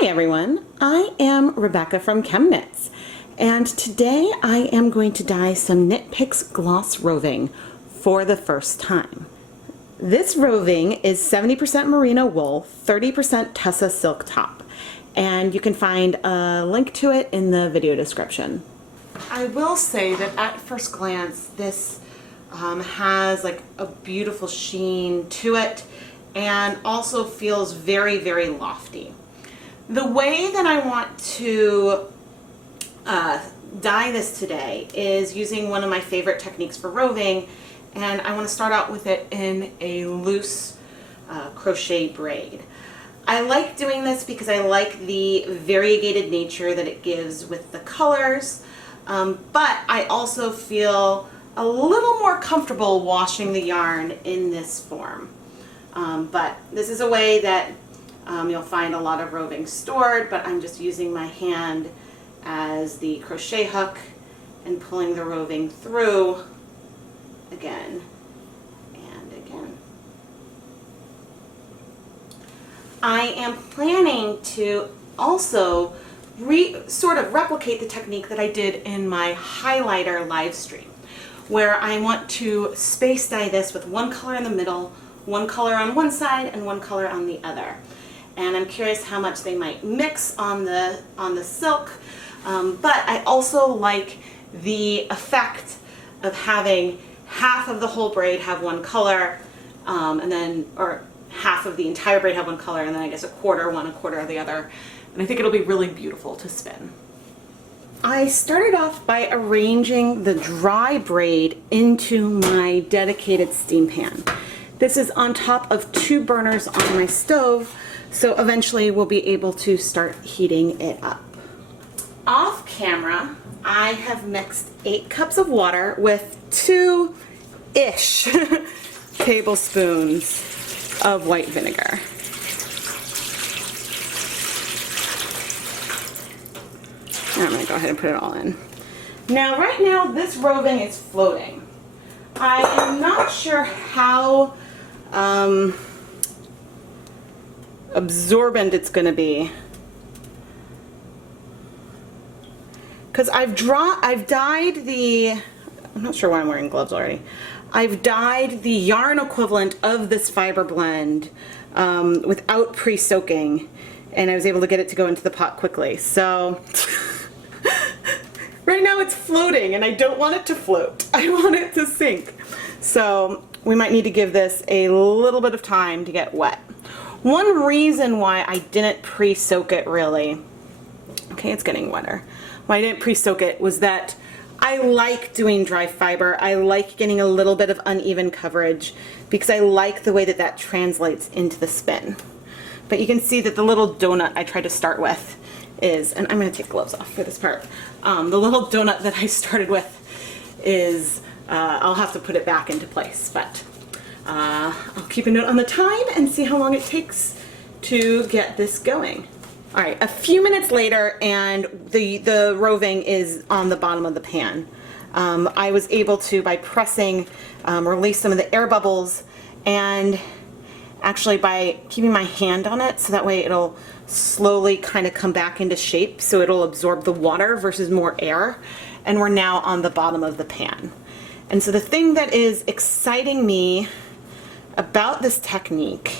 Hi everyone, I am Rebecca from ChemKnits, and today I am going to dye some Knit Picks Gloss Roving for the first time. This roving is 70% merino wool, 30% Tussa silk top, and you can find a link to it in the video description. I will say that at first glance this has like a beautiful sheen to it and also feels very, very lofty. The way that I want to dye this today is using one of my favorite techniques for roving, and I want to start out with it in a loose crochet braid. I like doing this because I like the variegated nature that it gives with the colors, but I also feel a little more comfortable washing the yarn in this form. But this is a way that you'll find a lot of roving stored, but I'm just using my hand as the crochet hook and pulling the roving through again and again. I am planning to also sort of replicate the technique that I did in my highlighter live stream, where I want to space dye this with one color in the middle, one color on one side, and one color on the other. And I'm curious how much they might mix on the silk, but I also like the effect of having half of the whole braid have one color, or half of the entire braid have one color, and then I guess a quarter one, a quarter of the other. And I think it'll be really beautiful to spin. I started off by arranging the dry braid into my dedicated steam pan. This is on top of 2 burners on my stove, so eventually we'll be able to start heating it up. Off camera, I have mixed 8 cups of water with 2-ish tablespoons of white vinegar. I'm going to go ahead and put it all in. Now, right now, this roving is floating. I am not sure how absorbent it's going to be, because I've dyed the, I'm not sure why I'm wearing gloves already. I've dyed the yarn equivalent of this fiber blend without pre-soaking, and I was able to get it to go into the pot quickly. So right now it's floating, and I don't want it to float. I want it to sink. So we might need to give this a little bit of time to get wet. One reason why I didn't pre-soak it really, okay, it's getting wetter, why I didn't pre-soak it was that I like doing dry fiber. I like getting a little bit of uneven coverage because I like the way that that translates into the spin. But you can see that the little donut I tried to start with is, and I'm going to take gloves off for this part, the little donut that I started with is, I'll have to put it back into place, but I'll keep a note on the time and see how long it takes to get this going. All right, a few minutes later, and the roving is on the bottom of the pan. I was able to, by pressing, release some of the air bubbles, and actually by keeping my hand on it, so that way it'll slowly kind of come back into shape, so it'll absorb the water versus more air, and we're now on the bottom of the pan. And so the thing that is exciting me about this technique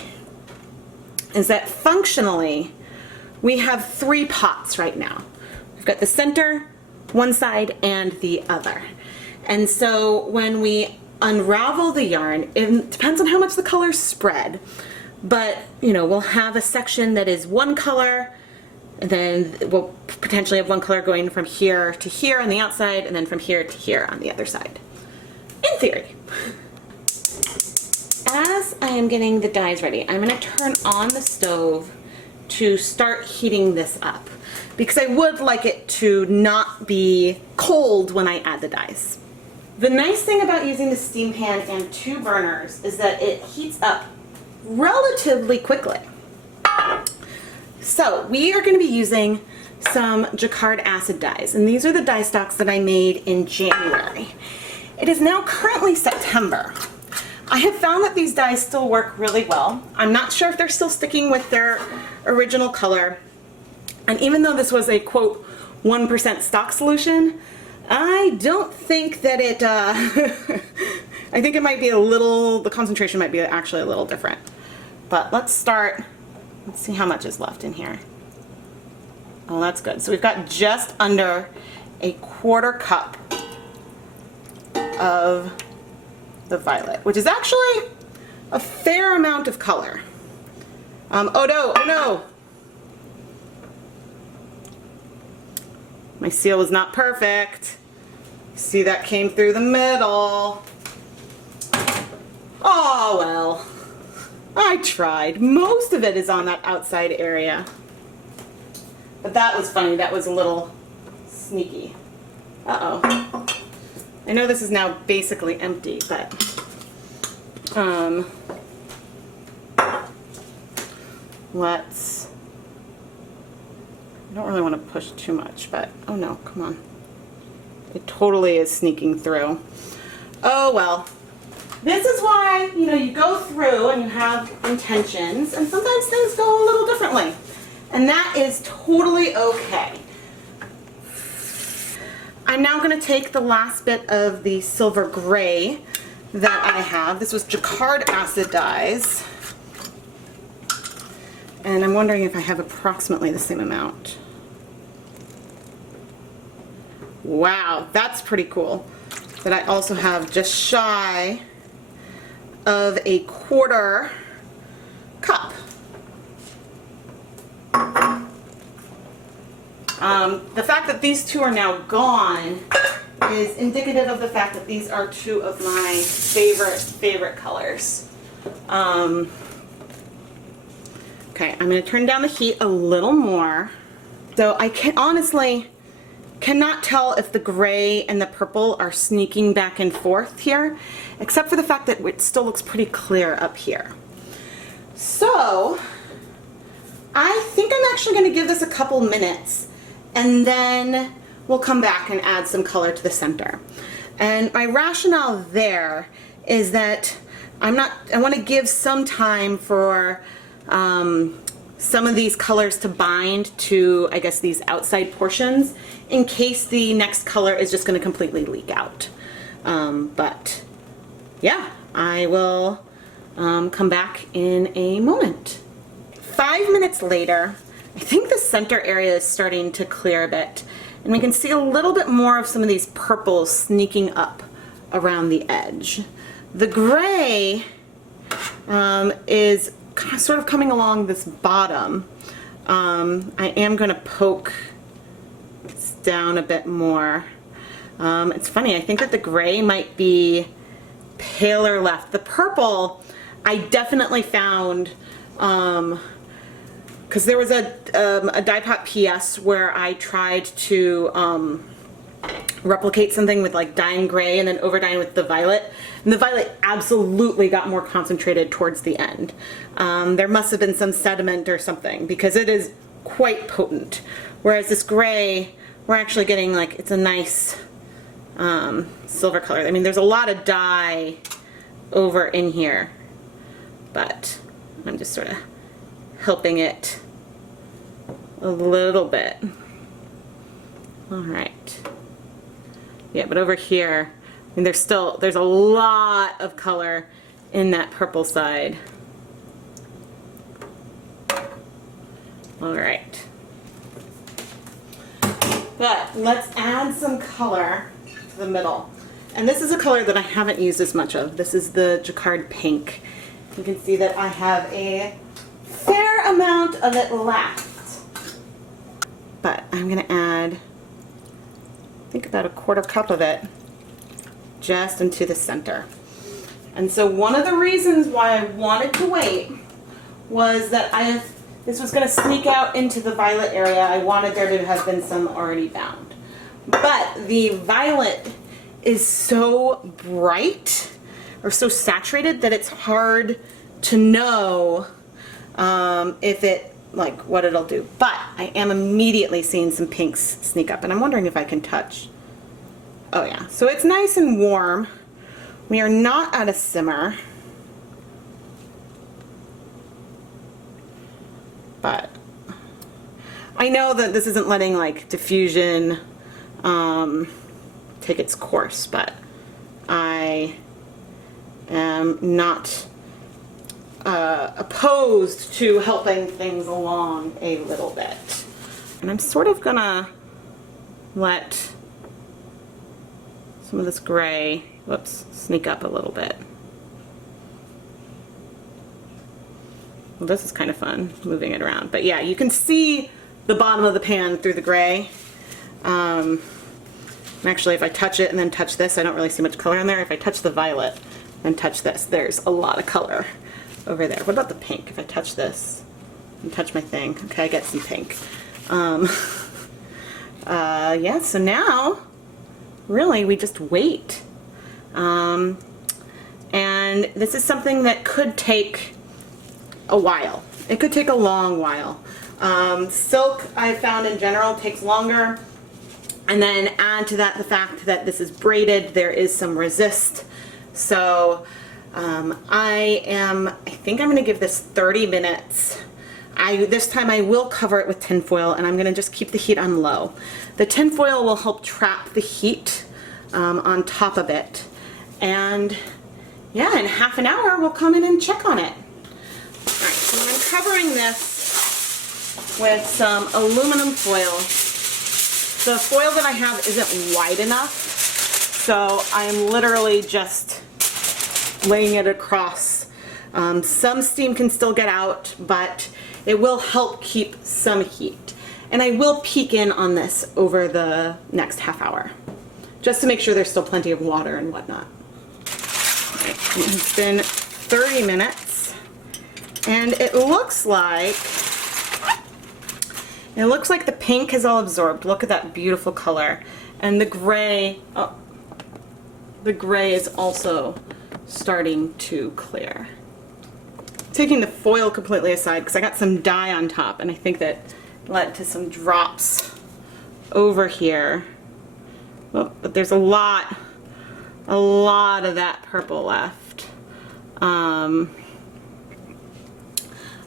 is that functionally we have 3 pots right now. We've got the center, one side, and the other. And so when we unravel the yarn, it depends on how much the colors spread, but you know, we'll have a section that is one color, and then we'll potentially have one color going from here to here on the outside, and then from here to here on the other side. In theory. As I am getting the dyes ready, I'm going to turn on the stove to start heating this up, because I would like it to not be cold when I add the dyes. The nice thing about using the steam pan and 2 burners is that it heats up relatively quickly. So we are going to be using some Jacquard Acid dyes, and these are the dye stocks that I made in January. It is now currently September. I have found that these dyes still work really well. I'm not sure if they're still sticking with their original color, And even though this was a quote 1% stock solution, I don't think that it, I think it might be a little, the concentration might be actually a little different. But let's start, let's see how much is left in here. Oh, that's good. So we've got just under a 1/4 cup of the violet, which is actually a fair amount of color. Oh no, oh no! My seal was not perfect. See, that came through the middle. Oh well, I tried. Most of it is on that outside area. But that was funny, that was a little sneaky. Uh-oh. I know this is now basically empty, but let's, I don't really want to push too much, but oh no, come on. It totally is sneaking through. Oh well. This is why, you know, you go through and you have intentions, and sometimes things go a little differently. And that is totally okay. I'm now going to take the last bit of the silver gray that I have. This was Jacquard Acid dyes. And I'm wondering if I have approximately the same amount. Wow, that's pretty cool. That I also have just shy of a 1/4 cup. The fact that these two are now gone is indicative of the fact that these are two of my favorite colors. Okay, I'm going to turn down the heat a little more. So I honestly cannot tell if the gray and the purple are sneaking back and forth here, except for the fact that it still looks pretty clear up here. So I think I'm actually going to give this a couple minutes, and then we'll come back and add some color to the center. And my rationale there is that I want to give some time for some of these colors to bind to, I guess, these outside portions in case the next color is just going to completely leak out. But yeah, I will come back in a moment. 5 minutes later, I think the center area is starting to clear a bit, and we can see a little bit more of some of these purples sneaking up around the edge. The gray is sort of coming along this bottom. I am going to poke this down a bit more. It's funny, I think that the gray might be paler left. The purple I definitely found, because there was a Dyepot PS where I tried to replicate something with like dyeing gray and then overdyeing with the violet, and the violet absolutely got more concentrated towards the end. There must have been some sediment or something, because it is quite potent, whereas this gray, we're actually getting like, it's a nice silver color. I mean, there's a lot of dye over in here, but I'm just sort of helping it a little bit. All right. Yeah, but over here, I mean, there's a lot of color in that purple side. All right. But let's add some color to the middle. And this is a color that I haven't used as much of. This is the Jacquard Pink. You can see that I have a fair amount of it left. But I'm going to add, I think, about a 1/4 cup of it just into the center. And so one of the reasons why I wanted to wait was that this was going to sneak out into the violet area. I wanted there to have been some already bound. But the violet is so bright or so saturated that it's hard to know if it, like, what it'll do. But I am immediately seeing some pinks sneak up, and I'm wondering if I can touch. Oh yeah, so it's nice and warm. We are not at a simmer, but I know that this isn't letting like diffusion take its course, but I am not opposed to helping things along a little bit. And I'm sort of gonna let some of this gray, whoops, sneak up a little bit. Well, this is kind of fun, moving it around. But yeah, you can see the bottom of the pan through the gray. Actually, if I touch it and then touch this, I don't really see much color in there. If I touch the violet and touch this, there's a lot of color over there. What about the pink? If I touch this and touch my thing, okay, I get some pink. Yeah, so now, really, we just wait. And this is something that could take a while. It could take a long while. Silk, I've found in general, takes longer. And then add to that the fact that this is braided, there is some resist. So I think I'm gonna give this 30 minutes. This time I will cover it with tin foil, and I'm gonna just keep the heat on low. The tin foil will help trap the heat on top of it. And yeah, in half an hour we'll come in and check on it. All right, so I'm covering this with some aluminum foil. The foil that I have isn't wide enough, so I'm literally just laying it across. Some steam can still get out, but it will help keep some heat. And I will peek in on this over the next half hour, just to make sure there's still plenty of water and whatnot. Right, it's been 30 minutes, and it looks like the pink is all absorbed. Look at that beautiful color. And the gray, oh, the gray is also starting to clear. Taking the foil completely aside because I got some dye on top, and I think that led to some drops over here. Oh, but there's a lot of that purple left. All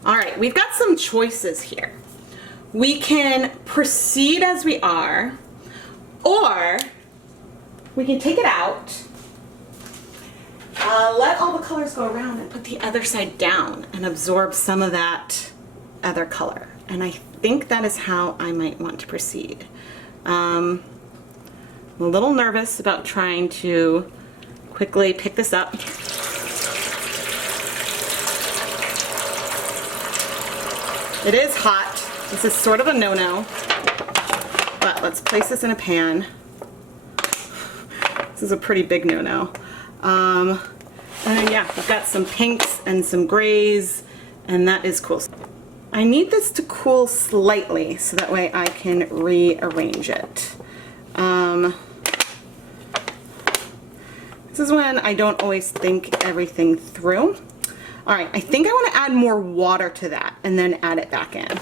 right, we've got some choices here. We can proceed as we are, or we can take it out, let all the colors go around, and put the other side down and absorb some of that other color. And I think that is how I might want to proceed. I'm a little nervous about trying to quickly pick this up. It is hot. This is sort of a no-no, but let's place this in a pan. This is a pretty big no-no. And then yeah, we've got some pinks and some grays, and that is cool. I need this to cool slightly so that way I can rearrange it. This is when I don't always think everything through. All right, I think I want to add more water to that and then add it back in.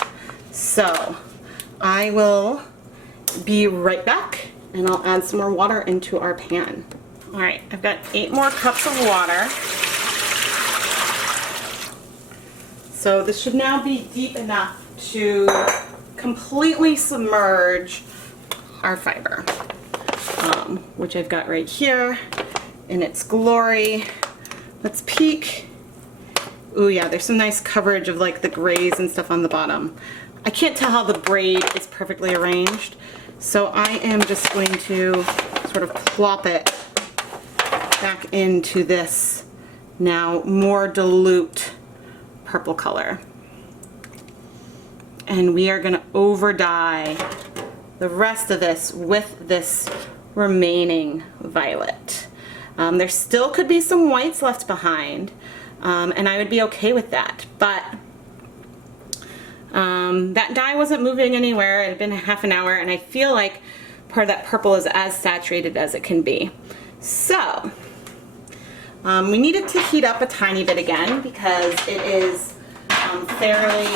So I will be right back, and I'll add some more water into our pan. All right, I've got 8 more cups of water. So this should now be deep enough to completely submerge our fiber, which I've got right here in its glory. Let's peek. Ooh yeah, there's some nice coverage of like the grays and stuff on the bottom. I can't tell how the braid is perfectly arranged, so I am just going to sort of plop it back into this now more dilute purple color. And we are going to over dye the rest of this with this remaining violet. There still could be some whites left behind, and I would be okay with that, but that dye wasn't moving anywhere. It had been half an hour, and I feel like part of that purple is as saturated as it can be. So we need it to heat up a tiny bit again because it is fairly,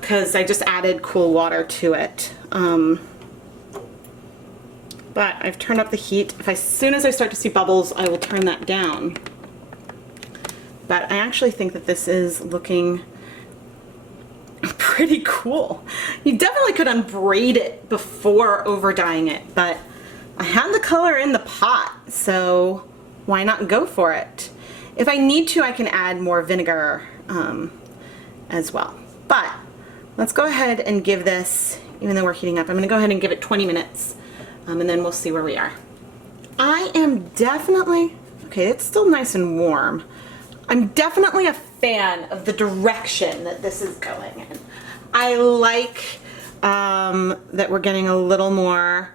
because I just added cool water to it. But I've turned up the heat. As soon as I start to see bubbles, I will turn that down. But I actually think that this is looking pretty cool. You definitely could unbraid it before over dyeing it, but I had the color in the pot, so why not go for it? If I need to, I can add more vinegar as well. But let's go ahead and give this, even though we're heating up, I'm gonna go ahead and give it 20 minutes and then we'll see where we are. I am definitely, okay, it's still nice and warm. I'm definitely a fan of the direction that this is going in. I like that we're getting a little more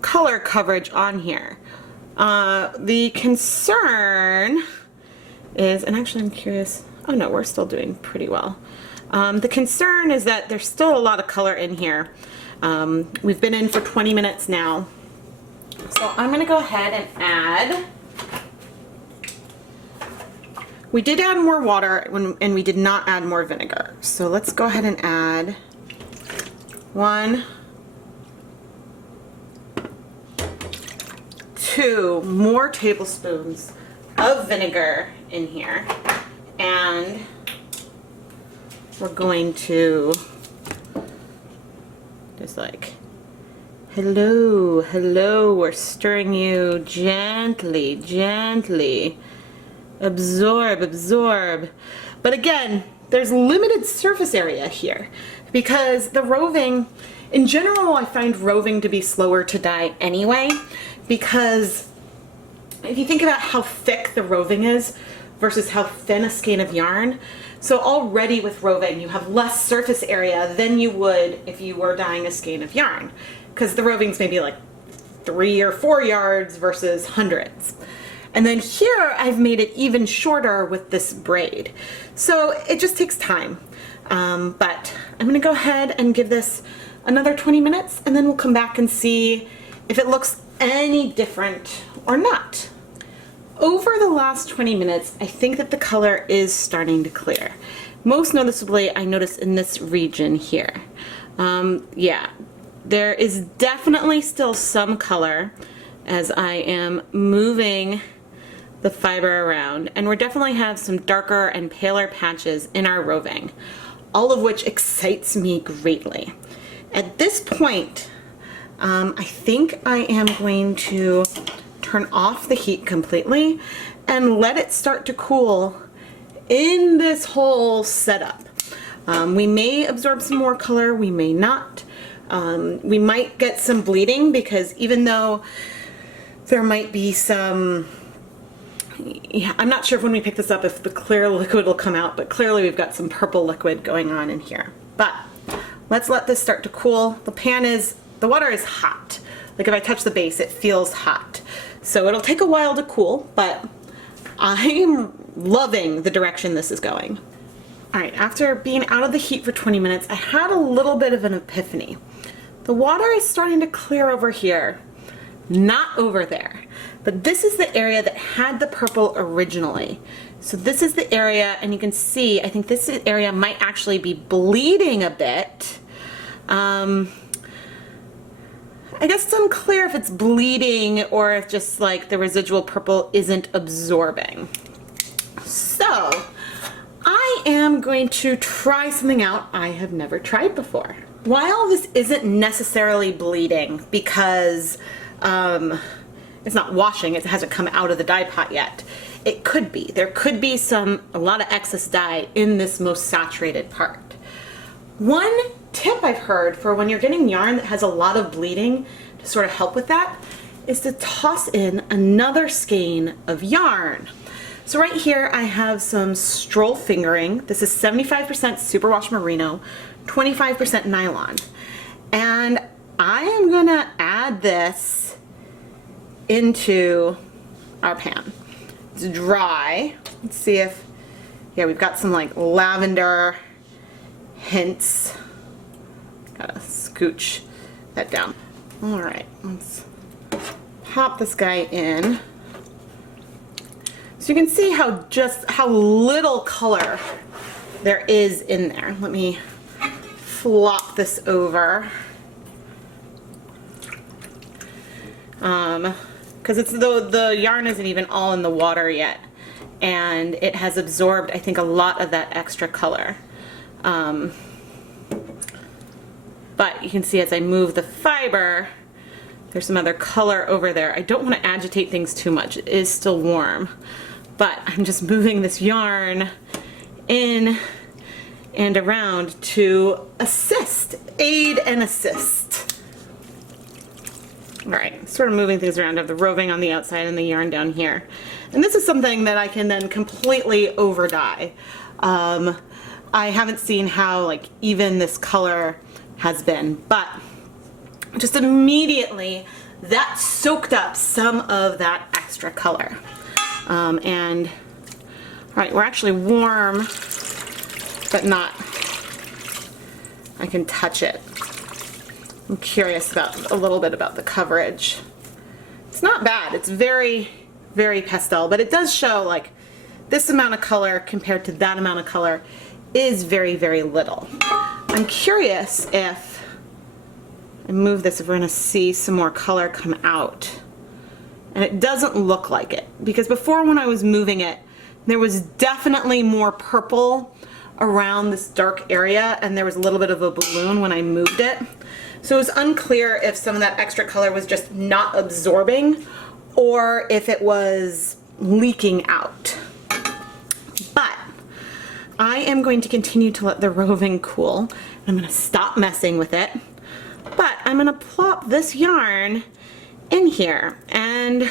color coverage on here. The concern is, and actually I'm curious, oh no, we're still doing pretty well. The concern is that there's still a lot of color in here. We've been in for 20 minutes now. So I'm gonna go ahead and add, we did add more water and we did not add more vinegar. So let's go ahead and add 2 more tablespoons of vinegar in here. And we're going to just like, hello, hello, we're stirring you gently, gently. Absorb, absorb. But again, there's limited surface area here because the roving, in general, I find roving to be slower to dye anyway, because if you think about how thick the roving is versus how thin a skein of yarn, so already with roving you have less surface area than you would if you were dyeing a skein of yarn, because the roving's maybe like 3 or 4 yards versus hundreds. And then here I've made it even shorter with this braid. So it just takes time. But I'm gonna go ahead and give this another 20 minutes and then we'll come back and see if it looks any different or not. Over the last 20 minutes, I think that the color is starting to clear. Most noticeably, I notice in this region here. Yeah, there is definitely still some color as I am moving the fiber around, and we definitely have some darker and paler patches in our roving, all of which excites me greatly. At this point, I think I am going to turn off the heat completely and let it start to cool in this whole setup. We may absorb some more color, we may not. We might get some bleeding because even though there might be some, yeah, I'm not sure if when we pick this up if the clear liquid will come out, but clearly we've got some purple liquid going on in here. But let's let this start to cool. The water is hot. Like if I touch the base, it feels hot. So it'll take a while to cool, but I'm loving the direction this is going. All right, after being out of the heat for 20 minutes, I had a little bit of an epiphany. The water is starting to clear over here, not over there. But this is the area that had the purple originally. So this is the area, and you can see, I think this area might actually be bleeding a bit. I guess it's unclear if it's bleeding or if just like the residual purple isn't absorbing. So I am going to try something out I have never tried before. While this isn't necessarily bleeding because it's not washing, it hasn't come out of the dye pot yet, it could be. There could be a lot of excess dye in this most saturated part. One tip I've heard for when you're getting yarn that has a lot of bleeding to sort of help with that is to toss in another skein of yarn. So right here I have some Stroll fingering. This is 75% Superwash Merino, 25% nylon. And I am gonna add this into our pan. It's dry. Let's see if, yeah, we've got some like lavender hints. Gotta scooch that down. All right, let's pop this guy in. So you can see how little color there is in there. Let me flop this over. Because the yarn isn't even all in the water yet, and it has absorbed, I think, a lot of that extra color. But you can see as I move the fiber, there's some other color over there. I don't want to agitate things too much. It is still warm, but I'm just moving this yarn in and around to assist, aid and assist. All right, sort of moving things around. I have the roving on the outside and the yarn down here. And this is something that I can then completely over dye. I haven't seen how like even this color has been, but just immediately that soaked up some of that extra color. And all right, we're actually warm, but not, I can touch it. I'm curious about a little bit about the coverage. It's not bad. It's very, very pastel, but it does show like this amount of color compared to that amount of color is very, very little. I'm curious if I move this, if we're gonna see some more color come out. And it doesn't look like it, because before when I was moving it, there was definitely more purple around this dark area, and there was a little bit of a balloon when I moved it. So it was unclear if some of that extra color was just not absorbing or if it was leaking out. But I am going to continue to let the roving cool. I'm going to stop messing with it, but I'm going to plop this yarn in here, and you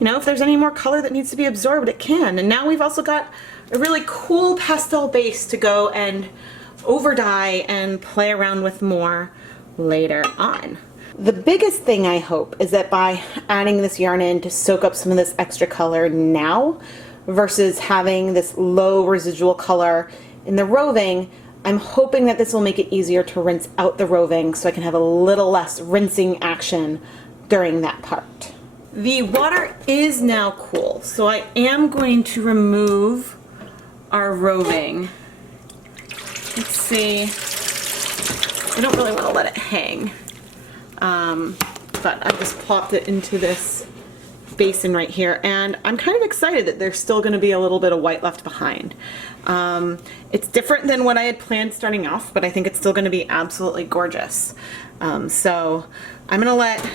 know, if there's any more color that needs to be absorbed, it can. And now we've also got a really cool pastel base to go and over dye and play around with more later on. The biggest thing I hope is that by adding this yarn in to soak up some of this extra color now versus having this low residual color in the roving, I'm hoping that this will make it easier to rinse out the roving so I can have a little less rinsing action during that part. The water is now cool, so I am going to remove our roving. Let's see. I don't really want to let it hang, but I just plopped it into this basin right here, and I'm kind of excited that there's still going to be a little bit of white left behind. It's different than what I had planned starting off, but I think it's still going to be absolutely gorgeous. So I'm going to let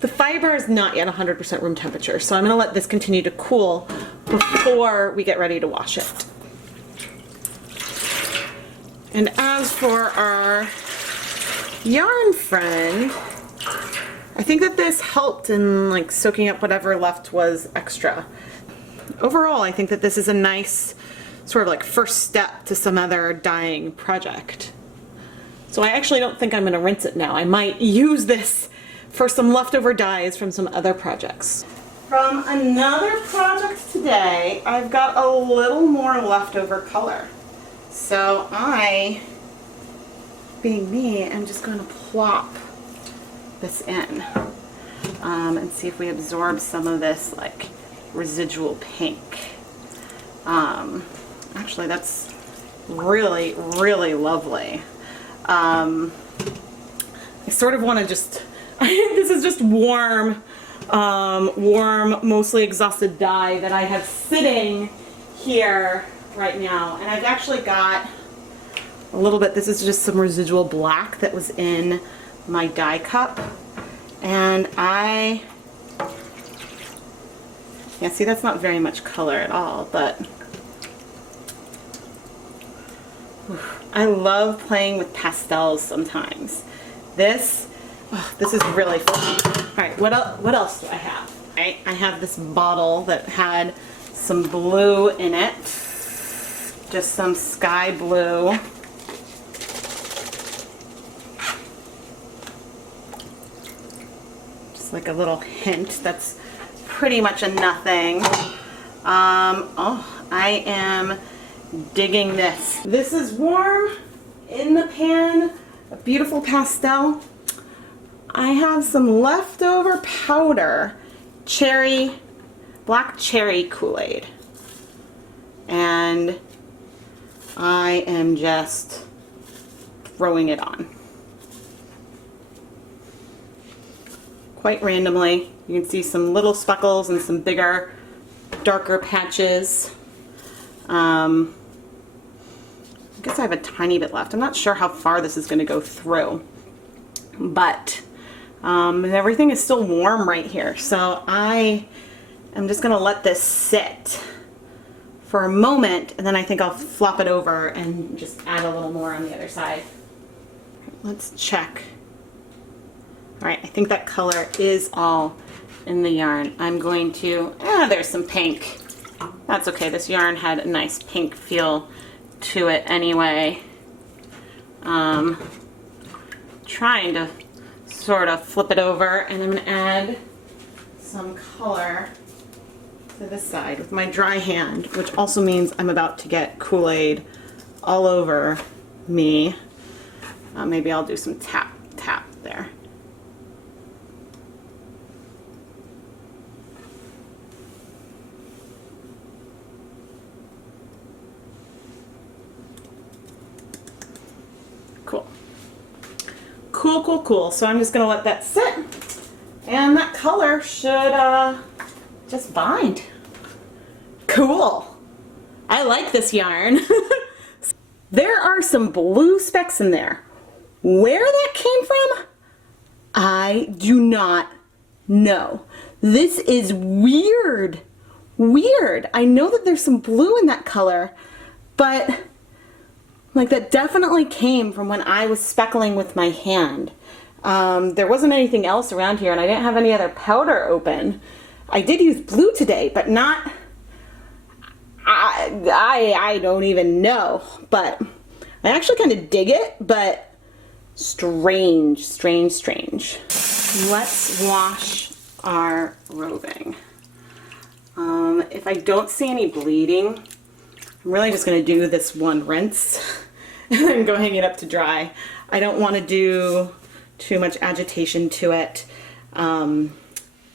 the fiber is not yet 100% room temperature, so I'm going to let this continue to cool before we get ready to wash it. And as for our yarn friend, I think that this helped in like soaking up whatever left was extra. Overall, I think that this is a nice sort of like first step to some other dyeing project. So I actually don't think I'm going to rinse it now. I might use this for some leftover dyes from some other projects. From another project today, I've got a little more leftover color. So I, being me, am just going to plop this in and see if we absorb some of this like residual pink. Actually, that's really, really lovely. I sort of want to just, this is just warm, mostly exhausted dye that I have sitting here right now, and I've actually got a little bit, this is just some residual black that was in my dye cup, and yeah, see, that's not very much color at all, but I love playing with pastels sometimes. This is really fun. All right, what else do I have? I have this bottle that had some blue in it. Just some sky blue. Just like a little hint. That's pretty much a nothing. Oh, I am digging this. This is warm in the pan, a beautiful pastel. I have some leftover powder, Black Cherry KoolAid. And I am just throwing it on. Quite randomly. You can see some little speckles and some bigger, darker patches. I guess I have a tiny bit left. I'm not sure how far this is going to go through, but everything is still warm right here. So I am just going to let this sit for a moment, and then I think I'll flop it over and just add a little more on the other side. Let's check. All right, I think that color is all in the yarn. I'm going to, there's some pink. That's okay, this yarn had a nice pink feel to it anyway. Trying to sort of flip it over, and I'm gonna add some color to this side with my dry hand, which also means I'm about to get Kool-Aid all over me. Maybe I'll do some tap there. Cool. Cool. So I'm just gonna let that sit, and that color should just bind. Cool. I like this yarn. There are some blue specks in there. Where that came from, I do not know. This is weird. I know that there's some blue in that color, but like that definitely came from when I was speckling with my hand. There wasn't anything else around here, and I didn't have any other powder open. I did use blue today, but not, I don't even know, but I actually kind of dig it, but strange. Let's wash our roving. If I don't see any bleeding, I'm really just going to do this one rinse and then go hang it up to dry. I don't want to do too much agitation to it.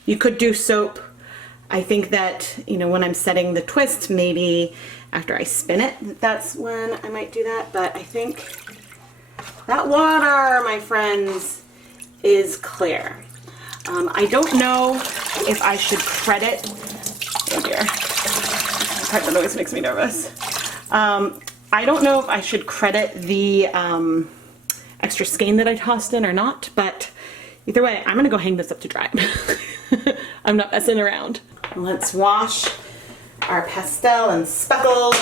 You could do soap. I think that, you know, when I'm setting the twist, maybe after I spin it, that's when I might do that. But I think that water, my friends, is clear. I don't know if I should credit, oh dear, the noise makes me nervous. I don't know if I should credit the extra skein that I tossed in or not, but either way, I'm gonna go hang this up to dry. I'm not messing around. Let's wash our pastel and speckled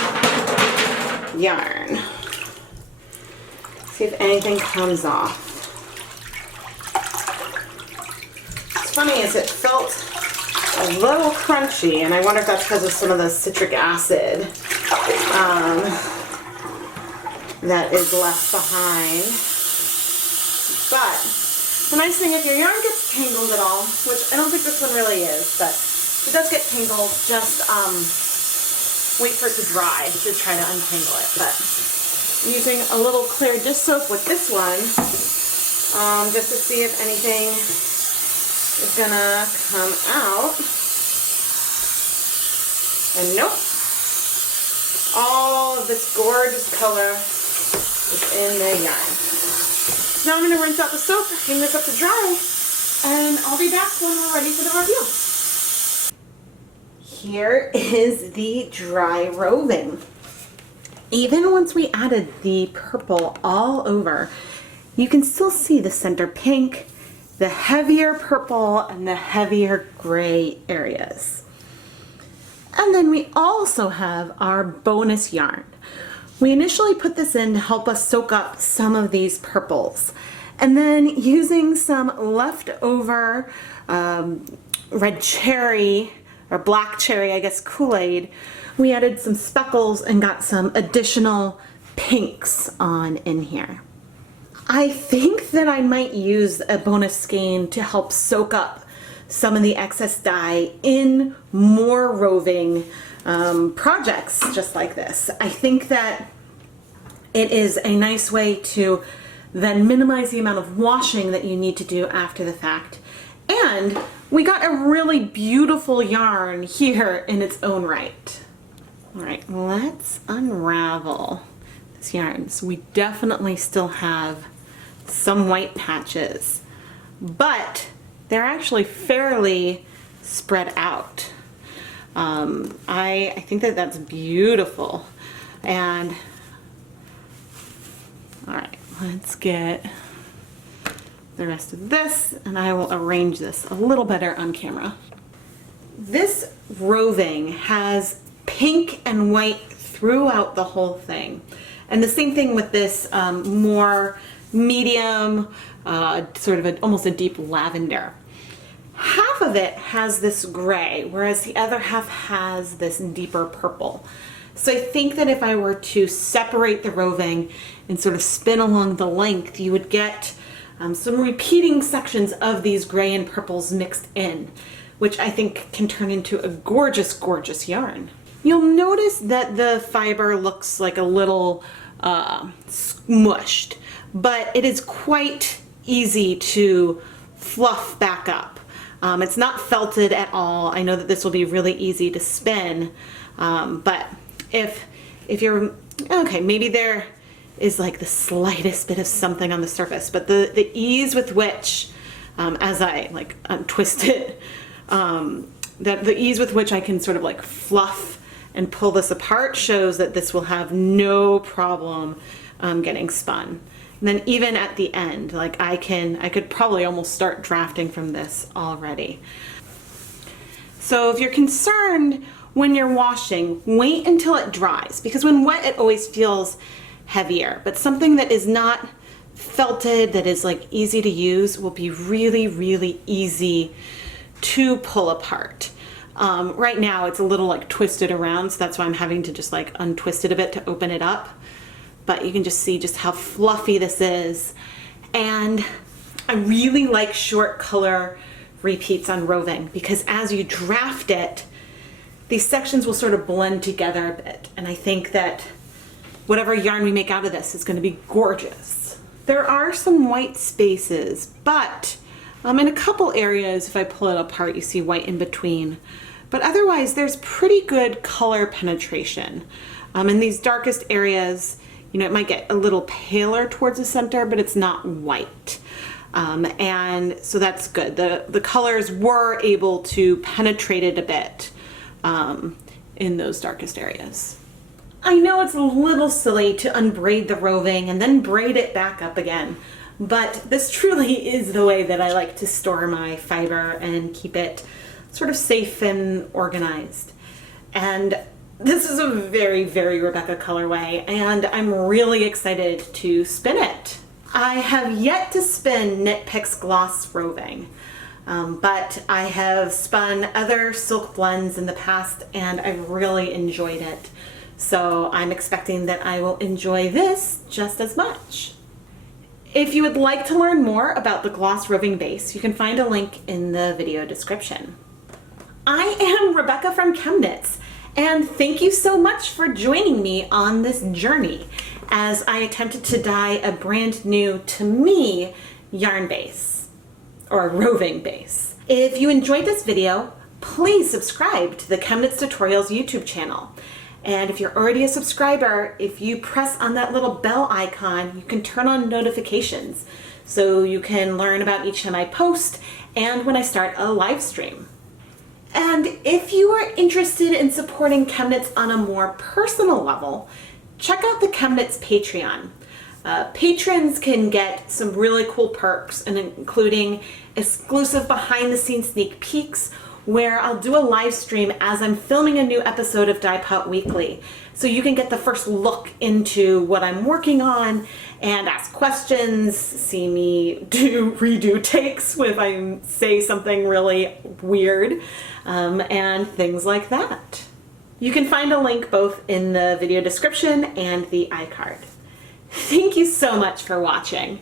yarn. See if anything comes off. What's funny is it felt a little crunchy, and I wonder if that's because of some of the citric acid that is left behind. But the nice thing, if your yarn gets tangled at all, which I don't think this one really is, but if it does get tangled, just wait for it to dry to try to untangle it. But I'm using a little clear dish soap with this one, just to see if anything is gonna come out. And nope, all of this gorgeous color is in the yarn. Now I'm going to rinse out the soap, hang this up to dry, and I'll be back when we're ready for the review. Here is the dry roving. Even once we added the purple all over, you can still see the center pink, the heavier purple, and the heavier gray areas. And then we also have our bonus yarn. We initially put this in to help us soak up some of these purples. And then using some leftover red cherry, or black cherry, I guess, KoolAid, we added some speckles and got some additional pinks on in here. I think that I might use a bonus skein to help soak up some of the excess dye in more roving projects just like this. I think that it is a nice way to then minimize the amount of washing that you need to do after the fact. And we got a really beautiful yarn here in its own right. All right, let's unravel this yarn. So we definitely still have some white patches, but they're actually fairly spread out. I think that that's beautiful. And let's get the rest of this, and I will arrange this a little better on camera. This roving has pink and white throughout the whole thing. And the same thing with this more medium, sort of almost a deep lavender. Half of it has this gray, whereas the other half has this deeper purple. So I think that if I were to separate the roving and sort of spin along the length, you would get some repeating sections of these gray and purples mixed in, which I think can turn into a gorgeous, gorgeous yarn. You'll notice that the fiber looks like a little smushed, but it is quite easy to fluff back up. It's not felted at all. I know that this will be really easy to spin, but if you're, okay, maybe there is like the slightest bit of something on the surface, but the ease with which, as I like untwist it, the ease with which I can sort of like fluff and pull this apart shows that this will have no problem getting spun. And then even at the end, like I could probably almost start drafting from this already. So if you're concerned when you're washing, wait until it dries, because when wet it always feels heavier, but something that is not felted, that is like easy to use, will be really, really easy to pull apart. Right now it's a little like twisted around, so that's why I'm having to just like untwist it a bit to open it up. But you can just see just how fluffy this is. And I really like short color repeats on roving, because as you draft it, these sections will sort of blend together a bit. And I think that whatever yarn we make out of this is going to be gorgeous. There are some white spaces, but in a couple areas, if I pull it apart, you see white in between. But otherwise, there's pretty good color penetration. In these darkest areas, you know, it might get a little paler towards the center, but it's not white. And so that's good. The colors were able to penetrate it a bit in those darkest areas. I know it's a little silly to unbraid the roving and then braid it back up again, but this truly is the way that I like to store my fiber and keep it sort of safe and organized. And this is a very, very Rebecca colorway, and I'm really excited to spin it. I have yet to spin Knit Picks Gloss Roving, but I have spun other silk blends in the past and I've really enjoyed it. So I'm expecting that I will enjoy this just as much. If you would like to learn more about the Gloss Roving base, you can find a link in the video description. I am Rebecca from ChemKnits, and thank you so much for joining me on this journey as I attempted to dye a brand new, to me, yarn base, or roving base. If you enjoyed this video, please subscribe to the ChemKnits Tutorials YouTube channel. And if you're already a subscriber, if you press on that little bell icon, you can turn on notifications so you can learn about each time I post and when I start a live stream. And if you are interested in supporting ChemKnits on a more personal level, check out the ChemKnits Patreon. Patrons can get some really cool perks, and including exclusive behind-the-scenes sneak peeks, where I'll do a live stream as I'm filming a new episode of Dyepot Weekly. So you can get the first look into what I'm working on and ask questions, see me redo takes if I say something really weird, and things like that. You can find a link both in the video description and the iCard. Thank you so much for watching.